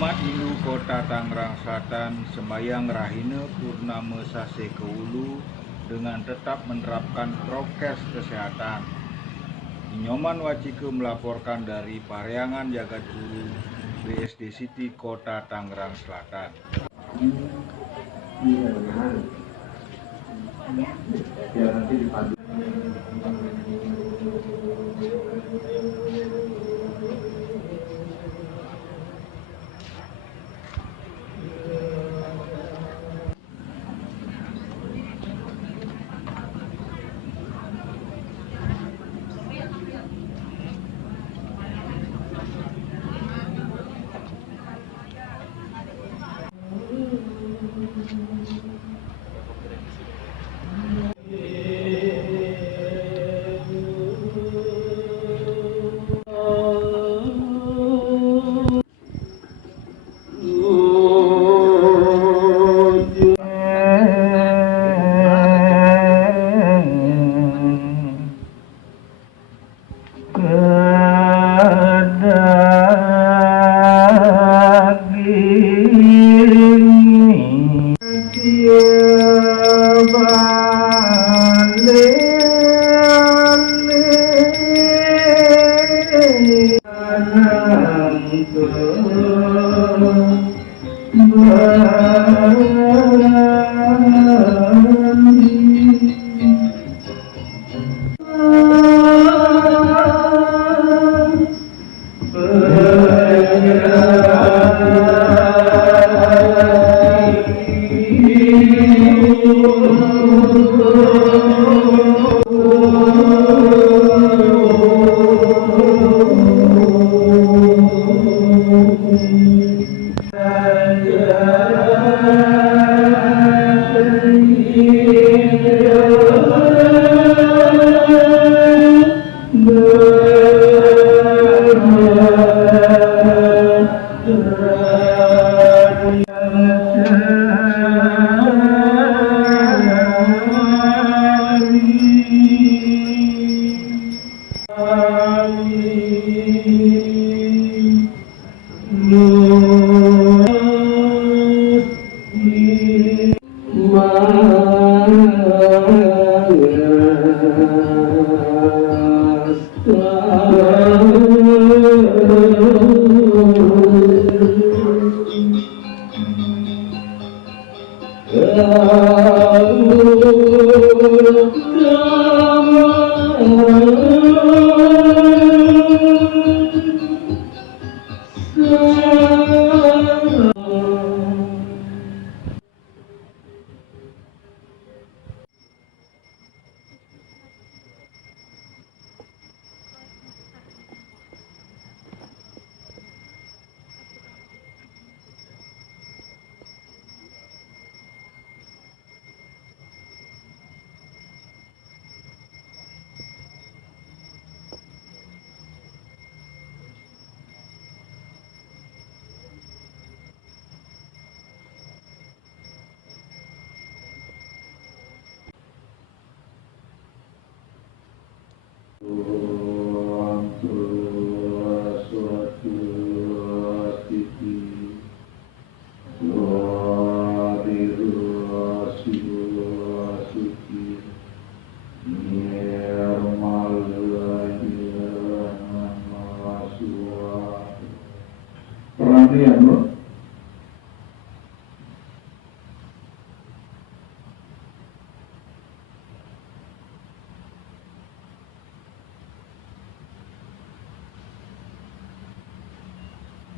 Umat Hindu Kota Tangerang Selatan sembahyang Rahina Purnama Sase Kewulu dengan tetap menerapkan prokes kesehatan. Nyoman Wacike melaporkan dari Parahyangan Jagadguru BSD City Kota Tangerang Selatan. Ya, nanti dipadu.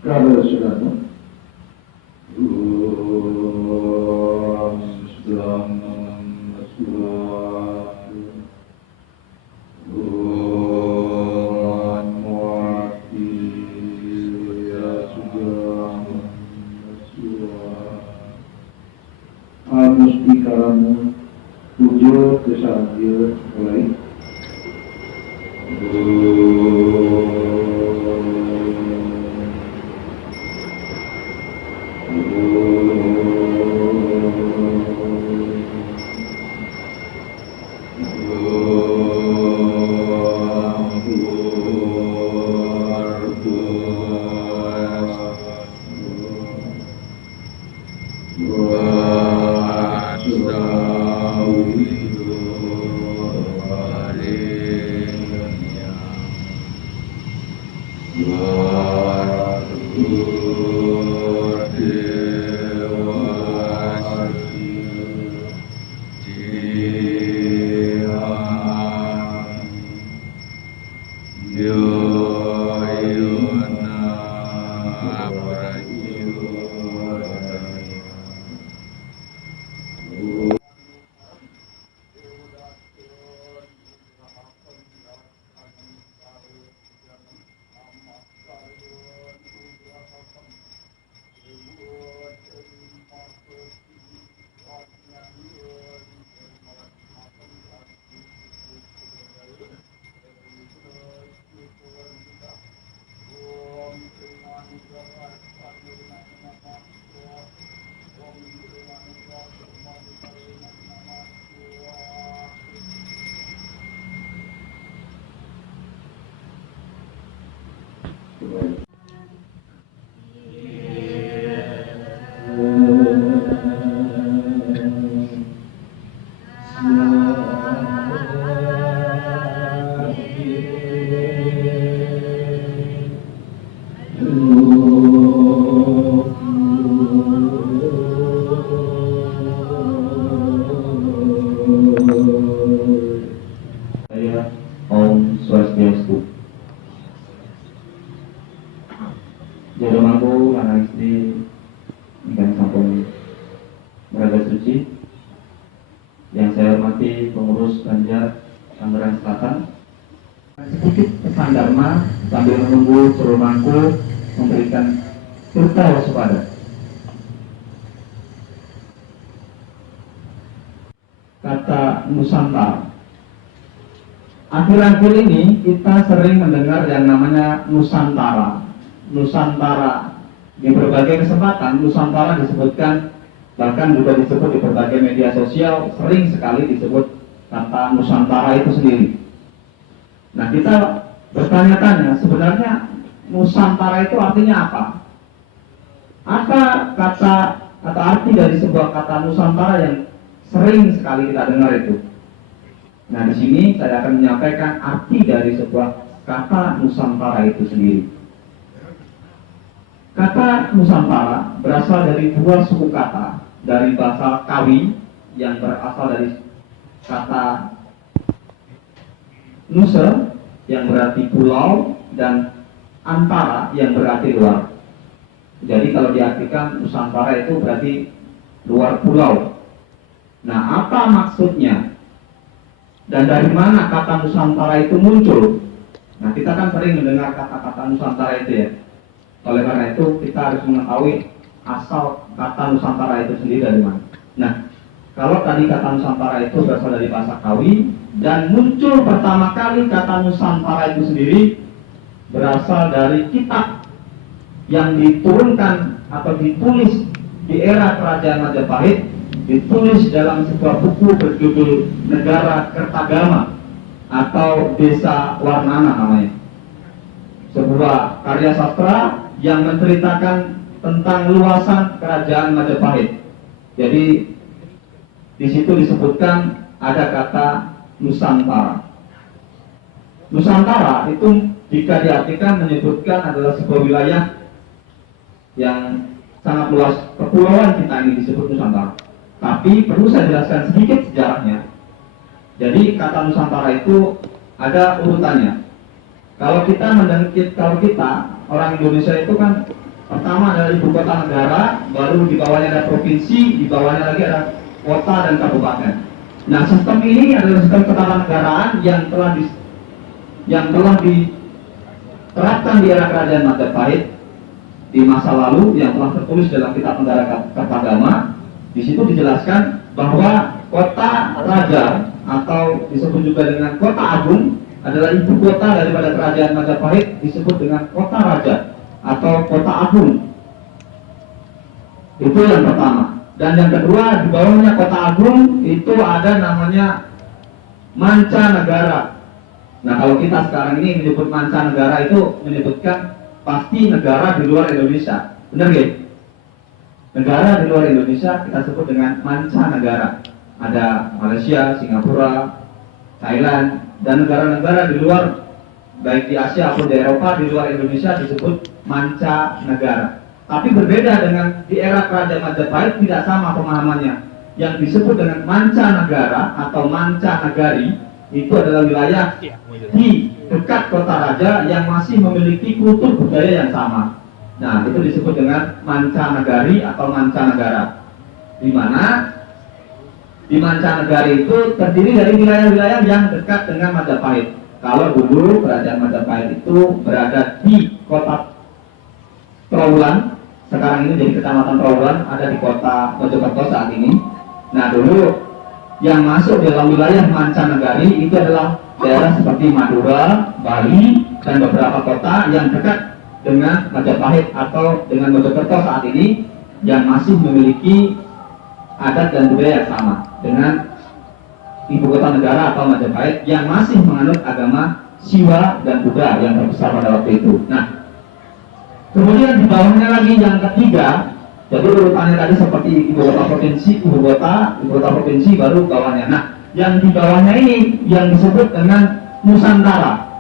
Kalau sudah tujuh kesajian mulai. Saya Om Swastiastu. Jadomangku anak istri ingkang sampun berada suci, yang saya hormati pengurus Banjar Tangerang Selatan. Sedikit pesan dharma sambil menunggu Jadomangku memberikan serta waspada. Kata Nusantara. Akhir-akhir ini kita sering mendengar yang namanya Nusantara. Nusantara di berbagai kesempatan Nusantara disebutkan, bahkan juga disebut di berbagai media sosial, sering sekali disebut kata Nusantara itu sendiri. Nah, kita bertanya-tanya sebenarnya Nusantara itu artinya apa? Apa kata atau arti dari sebuah kata Nusantara yang sering sekali kita dengar itu? Nah, di sini saya akan menyampaikan arti dari sebuah kata Nusantara itu sendiri. Kata Nusantara berasal dari dua suku kata, dari bahasa Kawi yang berasal dari kata Nusa yang berarti pulau dan antara yang berarti luar. Jadi kalau diartikan Nusantara itu berarti luar pulau. Nah, apa maksudnya? Dan dari mana kata Nusantara itu muncul? Nah, kita kan sering mendengar kata-kata Nusantara itu ya. Oleh karena itu, kita harus mengetahui asal kata Nusantara itu sendiri dari mana. Nah, kalau tadi kata Nusantara itu berasal dari bahasa Kawi, dan muncul pertama kali kata Nusantara itu sendiri berasal dari kitab yang diturunkan atau ditulis di era Kerajaan Majapahit, ditulis dalam sebuah buku berjudul Negara Kertagama atau Desa Warnana namanya. Sebuah karya sastra yang menceritakan tentang luasan Kerajaan Majapahit. Jadi di situ disebutkan ada kata Nusantara. Nusantara itu jika diartikan menyebutkan adalah sebuah wilayah yang sangat luas. Kepulauan kita ini disebut Nusantara. Tapi perlu saya jelaskan sedikit sejarahnya. Jadi kata Nusantara itu ada urutannya. Kalau kita orang Indonesia itu kan pertama adalah ibu kota negara, baru di bawahnya ada provinsi, di bawahnya lagi ada kota dan kabupaten. Nah, sistem ini adalah sistem ketatanegaraan yang telah diterapkan di era Kerajaan Majapahit di masa lalu yang telah tertulis dalam kitab Negara Kertagama. Di situ dijelaskan bahwa kota raja atau disebut juga dengan kota agung adalah ibu kota daripada Kerajaan Majapahit, disebut dengan kota raja atau kota agung. Itu yang pertama. Dan yang kedua, di bawahnya kota agung itu ada namanya mancanegara. Nah, kalau kita sekarang ini menyebut mancanegara itu menyebutkan pasti negara di luar Indonesia. Benar nggak? Negara di luar Indonesia kita sebut dengan mancanegara. Ada Malaysia, Singapura, Thailand, dan negara-negara di luar, baik di Asia maupun di Eropa, di luar Indonesia disebut mancanegara. Tapi berbeda dengan di era Kerajaan Majapahit, tidak sama pemahamannya. Yang disebut dengan mancanegara atau mancanegari itu adalah wilayah di dekat kota raja yang masih memiliki kultur budaya yang sama. Nah, itu disebut dengan mancanegari atau mancanegara. Di mana di mancanegari itu terdiri dari wilayah-wilayah yang dekat dengan Majapahit. Kalau dulu kerajaan Majapahit itu berada di kota Trawulan, sekarang ini jadi kecamatan Trawulan, ada di kota Mojokerto saat ini. Nah, dulu yang masuk dalam wilayah mancanegari itu adalah daerah seperti Madura, Bali, dan beberapa kota yang dekat dengan Majapahit atau dengan Mojokerto saat ini yang masih memiliki adat dan budaya yang sama dengan ibu kota negara atau Majapahit yang masih menganut agama Siwa dan Buddha yang terbesar pada waktu itu. Nah, kemudian di bawahnya lagi yang ketiga, jadi urutannya tadi seperti ibu kota provinsi, baru bawahnya. Nah, yang di bawahnya ini yang disebut dengan Nusantara.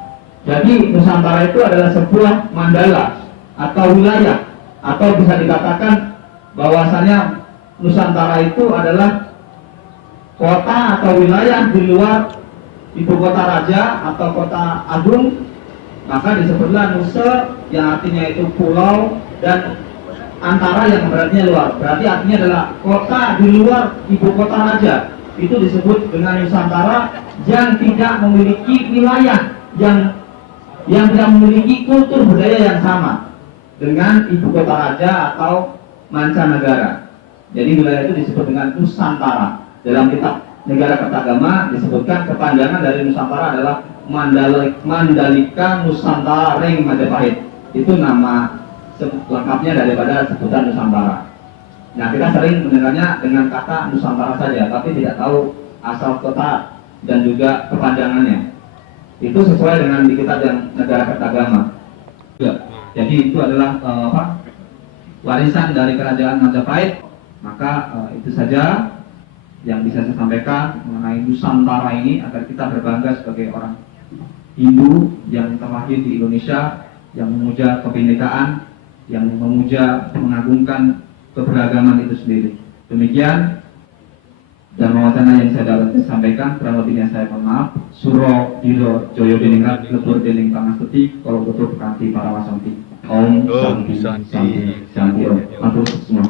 Jadi Nusantara itu adalah sebuah mandala atau wilayah, atau bisa dikatakan bahwasanya Nusantara itu adalah kota atau wilayah di luar ibu kota raja atau kota agung, maka disebutlah Nusa yang artinya itu pulau, dan antara yang berartinya luar. Berarti artinya adalah kota di luar ibu kota raja. Itu disebut dengan Nusantara yang tidak memiliki wilayah yang tidak memiliki kultur budaya yang sama dengan ibu kota raja atau mancanegara. Jadi wilayah itu disebut dengan Nusantara. Dalam kitab Negara Kertagama disebutkan kepanjangan dari Nusantara adalah Mandalika Nusantara Ring Majapahit. Itu nama lengkapnya daripada sebutan Nusantara. Nah, kita sering mendengarnya dengan kata Nusantara saja, tapi tidak tahu asal kota dan juga kepanjangannya. Itu sesuai dengan di kitab yang Negara Kertagama. Jadi itu adalah warisan dari kerajaan Majapahit. Maka itu saja yang bisa saya sampaikan mengenai Nusantara ini, agar kita berbangga sebagai orang Hindu yang terlahir di Indonesia, yang memuja kebinekaan, yang memuja mengagungkan keberagaman itu sendiri. Demikian Dhamma wacana yang saya dapat sampaikan. Kurang lebihnya saya mohon maaf. Suro Dilo Joyo Deningrat Lebur Dening Pangastuti Kalau Tutup Kanti Para Wasanti. Om Santi Santi Om. Matur semua.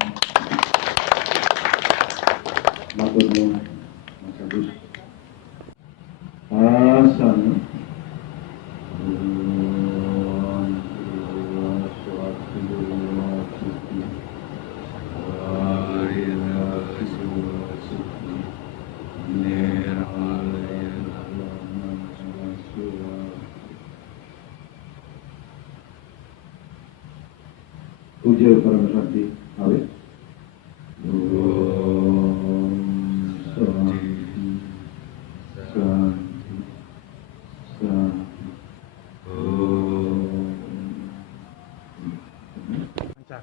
Matur nuwun Mas Agus. Asana. Puja Parama Sakti awet. Om Santi Santi Santi. Om. Lancar.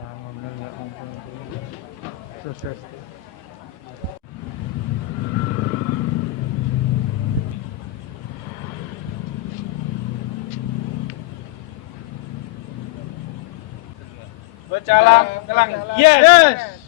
Ngomong nggak ngomong sukses. Bercalang, telang. Yes.